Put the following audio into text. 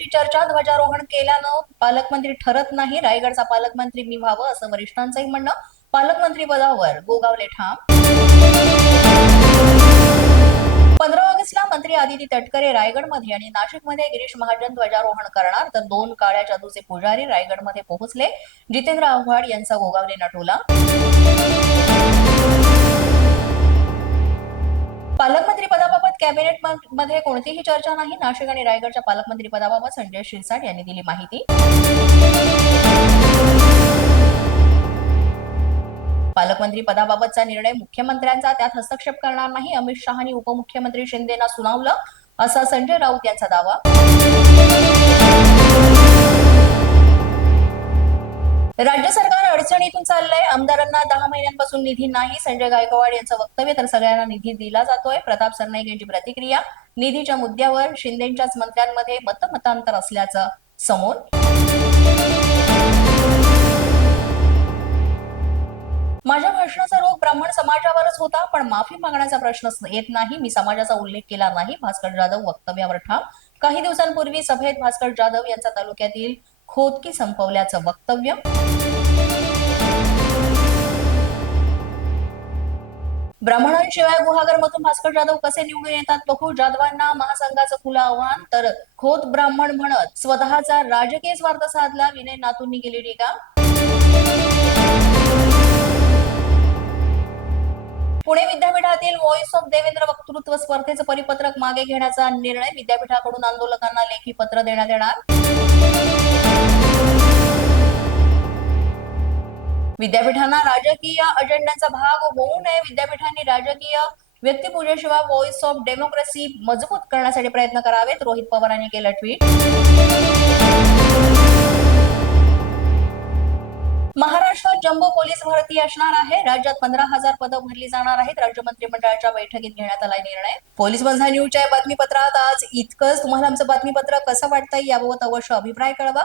ती चर्चा ध्वजारोहण केल्यानं पालकमंत्री ठरत नाही. रायगडचा पालकमंत्री मी व्हावं असं वरिष्ठांचंही म्हणणं. पालकमंत्री पदावर गोगावले ठाम. पंधरा ऑगस्टला मंत्री आदिती तटकरे रायगडमध्ये आणि नाशिकमध्ये गिरीश महाजन ध्वजारोहण करणार. तर दोन काळ्या जादूचे पुजारी रायगडमध्ये पोहोचले. जितेंद्र आव्हाड यांचा गोगावले नटोला. पालकमंत्री पदाबाबत कॅबिनेटमध्ये कोणतीही चर्चा नाही. नाशिक आणि रायगडच्या पालकमंत्री पदाबाबत संजय शिरसाट यांनी दिली माहिती. पालकमंत्री पदाबाबतचा निर्णय मुख्यमंत्र्यांचा त्यात हस्तक्षेप करणार नाही. अमित शहानी उपमुख्यमंत्री शिंदेना सुनावलं असा संजय राऊत यांचा दावा. राज्य सरकार अडचणीतून चाललंय. आमदारांना दहा महिन्यांपासून निधी नाही. संजय गायकवाड यांचं वक्तव्य तर सगळ्यांना निधी दिला जातोय. प्रताप सरनाईक यांची प्रतिक्रिया. निधीच्या मुद्द्यावर शिंदेच्याच मंत्र्यांमध्ये मतमतांतर असल्याचं समोर. माझ्या भाषणाचा रोग ब्राह्मण समाजावरच होता पण माफी मागण्याचा प्रश्न येत नाही. मी समाजाचा उल्लेख केला नाही भास्कर जाधव वक्तव्यावर ठाम. काही दिवसांपूर्वी सभेत भास्कर जाधव यांचा तालुक्यातील खोदकी संपवल्याचं वक्तव्य. ब्राह्मणांशिवाय गुहागर मधून भास्कर जाधव कसे निवडून येतात बघू. जाधवांना महासंघाचं खुलं आव्हान. तर खोत ब्राह्मण म्हणत स्वतःचा राजकीय स्वार्थ साधला विनय नातूंनी केली टीका पुणे विद्यापीठातील व्हॉइस ऑफ देवेंद्र वक्तृत्व स्पर्धेचं परिपत्रक मागे घेण्याचा निर्णय विद्यापीठाकडून आंदोलकांना लेखी पत्र देण्यात येणार. विद्यापीठांना राजकीय अजेंड्याचा भाग होऊ नये. विद्यापीठांनी राजकीय व्यक्तिपूजेशिवाय व्हॉइस ऑफ डेमोक्रेसी मजबूत करण्यासाठी प्रयत्न करावेत. रोहित पवारांनी केलं ट्विट. महाराष्ट्रात जम्बो पोलीस भरती असणार आहे. राज्यात पंधरा हजार पदं भरली जाणार आहेत. राज्य मंत्रिमंडळाच्या बैठकीत घेण्यात आला निर्णय. पोलीस बंधा न्यूजच्या बातमीपत्रात आज इतकंच. तुम्हाला आमचं बातमीपत्र कसं वाटतंय याबाबत अवश्य अभिप्राय कळवा.